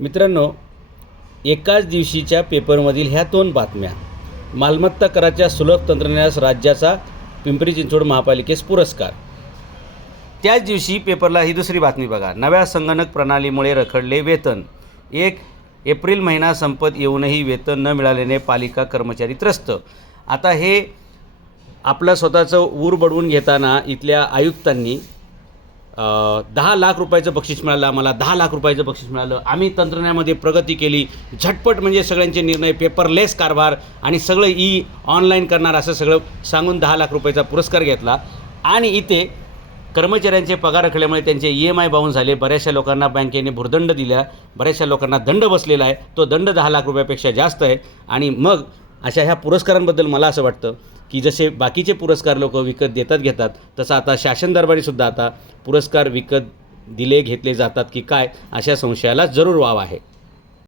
मित्रांनो, एकाच दिवशीच्या पेपरमधील ह्या 2 बातम्या. मालमत्ता कराच्या सुलभ तंत्रज्ञानास राज्याचा पिंपरी चिंचवड महापालिकेस पुरस्कार. त्याच दिवशी पेपरला ही दुसरी बातमी बघा. नव्या संगणक प्रणालीमुळे रखडले वेतन. 1 एप्रिल महिना संपत येऊनही वेतन न मिळाल्याने पालिका कर्मचारी त्रस्त. आता हे आपलं स्वतःचं ऊर बडवून घेताना इथल्या आयुक्तांनी 10 लाख रुपयाचं बक्षीस मिळालं, आम्हाला 10 लाख रुपयाचं बक्षीस मिळालं, आम्ही तंत्रज्ञानामध्ये प्रगती केली, झटपट म्हणजे सगळ्यांचे निर्णय, पेपरलेस कारभार आणि सगळं ऑनलाईन करणार असं सगळं सांगून 10 लाख रुपयाचा पुरस्कार घेतला. आणि इथे कर्मचाऱ्यांचे पगार रखल्यामुळे त्यांचे EMI बाउन्स झाले. बऱ्याचशा लोकांना बँकेने भुर्दंड दिला, बऱ्याचशा लोकांना दंड बसलेला आहे. तो दंड 10 लाख रुपयापेक्षा जास्त आहे. आणि मग अशा ह्या पुरस्कारांबद्दल मला असं वाटतं की जसे बाकीचे पुरस्कार लोक विकत घेतात तसं आता शासन दरबारीसुद्धा आता पुरस्कार विकत घेतले जातात की काय, अशा संशयाला जरूर वाव आहे.